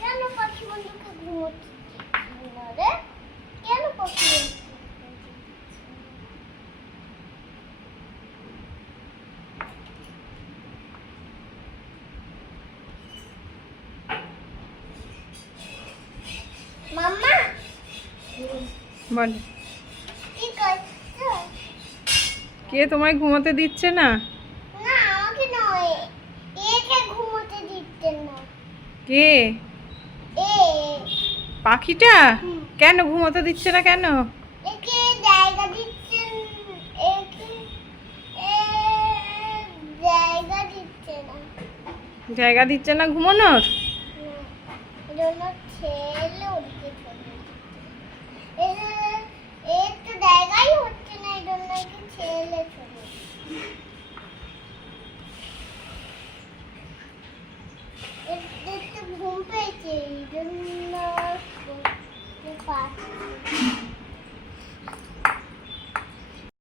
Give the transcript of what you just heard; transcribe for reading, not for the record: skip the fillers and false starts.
কেন পাখি বন্ধুকে ঘুমোতে দিচ্ছি না রে? কেন পাখি বন্ধুকে মাম্মা বল, কি করছো? কে তোমায় ঘুমোতে দিচ্ছে না? না আমাকে নয়, একে ঘুমোতে দিচ্ছেন না। কে? এ পাখিটা? হুম। কেন ঘুমোতে দিচ্ছে না কেন? একে জায়গা দিচ্ছেন, একে এ জায়গা দিচ্ছে না। জায়গা দিচ্ছে না ঘুমানোর? এজন্য ছেলে ওদিকে চলে এর তো জায়গাই হচ্ছে না, এই জন্য একে ছেলে চলে এর তো ঘুম পেয়েছে।